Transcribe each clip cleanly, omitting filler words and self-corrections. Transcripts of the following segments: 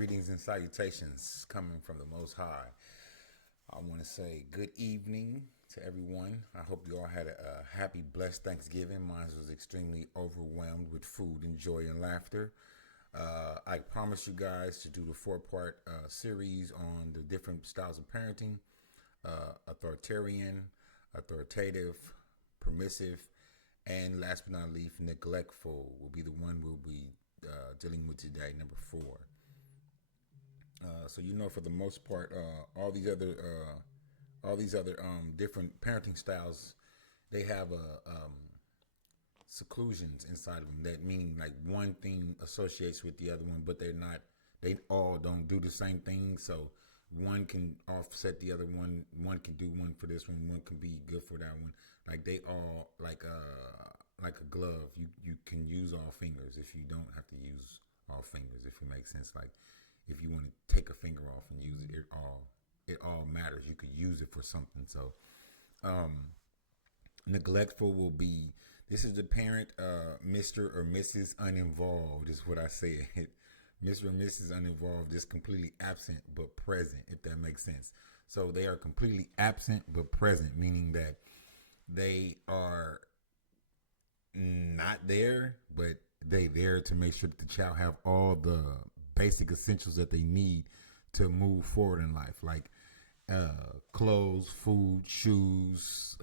Greetings and salutations coming from the Most High. I want to say good evening to everyone. I hope you all had a happy, blessed Thanksgiving. Mine was extremely overwhelmed with food and joy and laughter. I promised you guys to do the four-part series on the different styles of parenting: authoritarian, authoritative, permissive, and last but not least, neglectful will be the one we'll be dealing with today, number four. So for the most part, all these other different parenting styles, they have seclusions inside of them. That meaning like one thing associates with the other one, but they're not. They all don't do the same thing. So one can offset the other one. One can do one for this one. One can be good for that one. Like they all like a glove. You can use all fingers if you don't have to use all fingers. If it makes sense, like if you want to take a finger off and use it, it all matters. You could use it for something. So, neglectful will be this is the parent, Mr. or Mrs. Uninvolved is what I said. Mr. or Mrs. Uninvolved is completely absent but present, if that makes sense. So they are completely absent but present, meaning that they are not there, but they there to make sure that the child have all the basic essentials that they need to move forward in life, like clothes, food, shoes,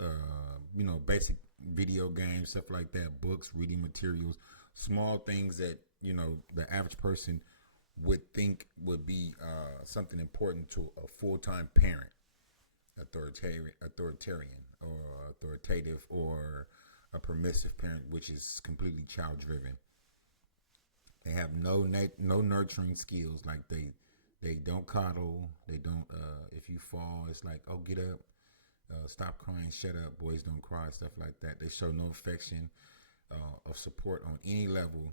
basic video games, stuff like that, books, reading materials, small things that the average person would think would be something important to a full-time parent, authoritarian or authoritative, or a permissive parent, which is completely child-driven. They have no nurturing skills. Like they don't coddle. They don't. If you fall, it's like, oh, get up, stop crying, shut up. Boys don't cry, stuff like that. They show no affection of support on any level.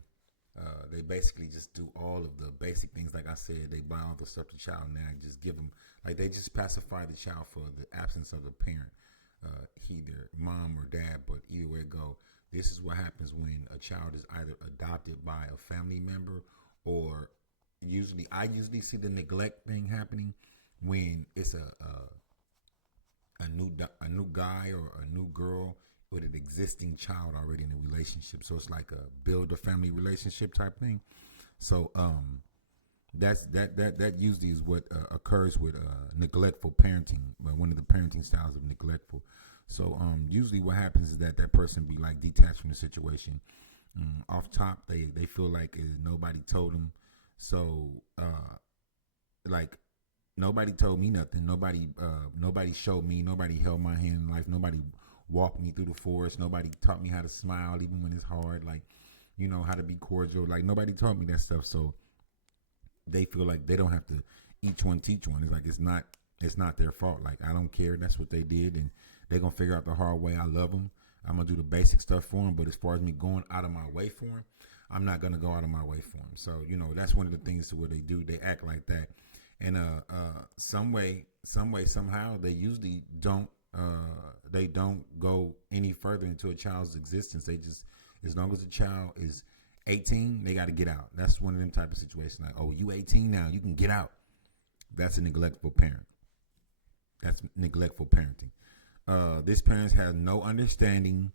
They basically just do all of the basic things. Like I said, they buy all the stuff to the child now and just give them, like they just pacify the child for the absence of the parent, either mom or dad. But either way it go, this is what happens when a child is either adopted by a family member, or I usually see the neglect thing happening when it's a new guy or a new girl with an existing child already in a relationship. So it's like a build a family relationship type thing. So that usually is what occurs with neglectful parenting, one of the parenting styles of neglectful. So usually what happens is that person be like detached from the situation. Off top, they feel like nobody told them. So like nobody told me nothing. Nobody showed me. Nobody held my hand in life. Nobody walked me through the forest. Nobody taught me how to smile even when it's hard. Like how to be cordial. Like nobody taught me that stuff. So they feel like they don't have to each one teach one. It's like it's not their fault. Like I don't care. That's what they did, and they're gonna figure out the hard way. I love them. I'm gonna do the basic stuff for them. But as far as me going out of my way for them, I'm not gonna go out of my way for them. So that's one of the things to what they do. They act like that, and some way, somehow, they usually don't. They don't go any further into a child's existence. They just, as long as the child is 18, they got to get out. That's one of them type of situations. Like, oh, you 18 now, you can get out. That's a neglectful parent. That's neglectful parenting. This parent has no understanding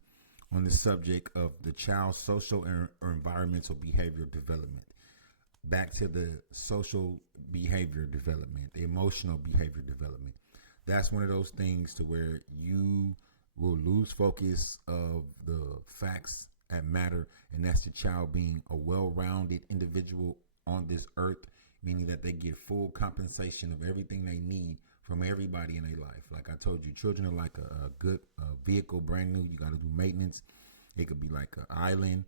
on the subject of the child's social or environmental behavioral development. Back to the social behavior development, the emotional behavior development. That's one of those things to where you will lose focus of the facts that matter, and that's the child being a well-rounded individual on this earth, meaning that they get full compensation of everything they need from everybody in their life. Like I told you, children are like a good vehicle, brand new. You got to do maintenance. It could be like an island.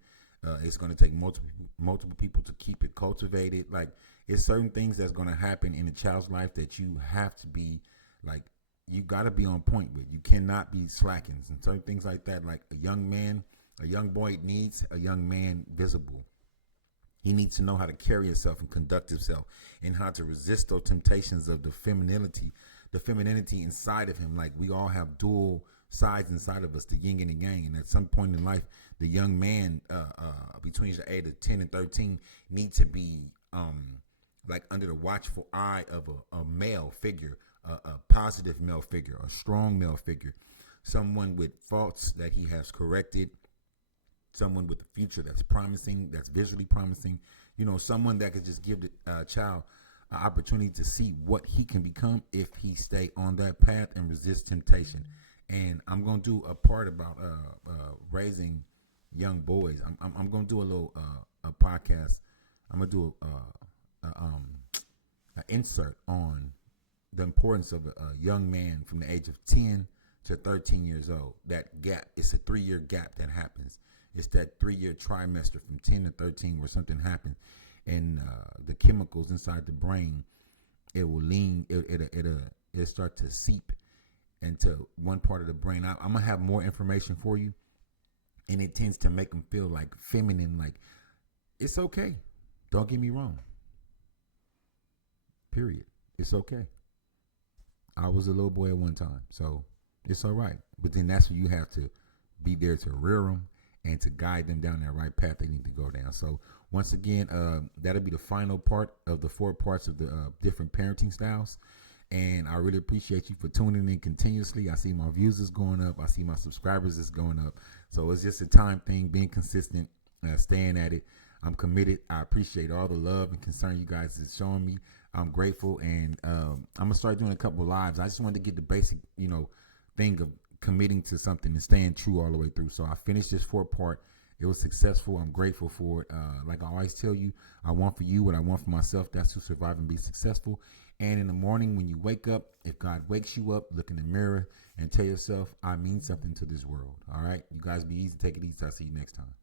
It's going to take multiple people to keep it cultivated. Like it's certain things that's going to happen in a child's life that you have to be like, you got to be on point with. You cannot be slacking and certain things like that. Like a young boy needs a young man visible. He needs to know how to carry himself and conduct himself, and how to resist those temptations of the femininity inside of him. Like we all have dual sides inside of us, the yin and the yang. And at some point in life, the young man between the age of 10 and 13 need to be like under the watchful eye of a male figure, a positive male figure, a strong male figure, someone with faults that he has corrected, someone with a future that's promising, that's visually promising, someone that could just give the child an opportunity to see what he can become if he stay on that path and resist temptation. And I'm gonna do a part about raising young boys. I'm gonna do a little a podcast. I'm gonna do an insert on the importance of a young man from the age of 10 to 13 years old. That gap, it's a 3-year gap that happens. It's that 3-year trimester from 10 to 13 where something happens, and the chemicals inside the brain, it will lean, it'll start to seep into one part of the brain. I'm gonna have more information for you, and it tends to make them feel like feminine, like it's okay. Don't get me wrong. Period. It's okay. I was a little boy at one time, so it's all right. But then that's when you have to be there to rear them and to guide them down that right path they need to go down. So once again, that'll be the final part of the 4 parts of the different parenting styles. And I really appreciate you for tuning in continuously. I see my views is going up. I see my subscribers is going up. So it's just a time thing, being consistent, staying at it. I'm committed. I appreciate all the love and concern you guys is showing me. I'm grateful, and I'm gonna start doing a couple of lives. I just wanted to get the basic, thing of committing to something and staying true all the way through. So I finished this 4-part. It was successful. I'm grateful for it. Like I always tell you, I want for you what I want for myself. That's to survive and be successful. And in the morning when you wake up, if God wakes you up, look in the mirror and tell yourself, I mean something to this world. All right. You guys be easy. Take it easy. I'll see you next time.